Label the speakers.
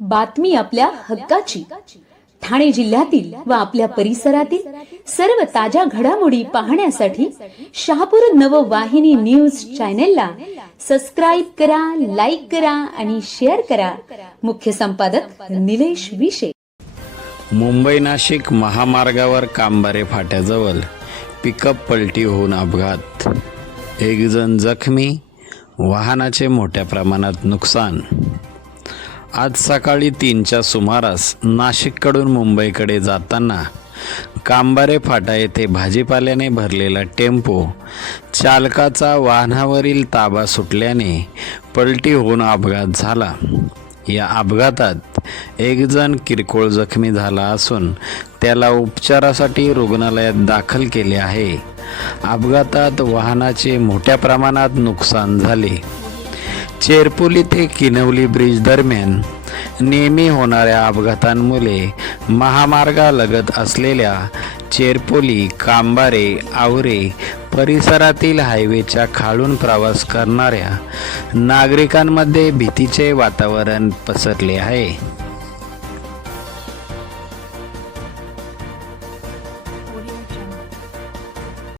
Speaker 1: बातमी आपल्या हक्काची. ठाणे जिल्ह्यातील व आपल्या परिसरातील सर्व ताज्या घडामोडी पाहण्यासाठी शहापूर नववाहिनी न्यूज चॅनेलला सबस्क्राईब करा लाईक करा आणि शेअर करा. मुख्य संपादक निलेश विशे.
Speaker 2: मुंबई नाशिक महामार्गावर कांबारे फाट्याजवळ पिकअप पलटी होऊन अपघात. एक जण जखमी वाहनाचे मोठ्या प्रमाणात नुकसान. आज सकाळी तीनच्या सुमारास नाशिककडून मुंबईकडे जाताना कांबारे फाटा येथे भाजीपाल्याने भरलेला टेम्पो चालकाचा वाहनावरील ताबा सुटल्याने पलटी होऊन अपघात झाला. या अपघातात एकजण किरकोळ जखमी झाला असून त्याला उपचारासाठी रुग्णालयात दाखल केले आहे. अपघातात वाहनाचे मोठ्या प्रमाणात नुकसान झाले. चेरपुली ते किनवली ब्रिज दरम्यान नेहमी होणाऱ्या अपघातांमुळे महामार्गालगत असलेल्या चेरपोली कांबारे आवरे परिसरातील हायवेच्या खालून प्रवास करणाऱ्या नागरिकांमध्ये भीतीचे वातावरण पसरले आहे.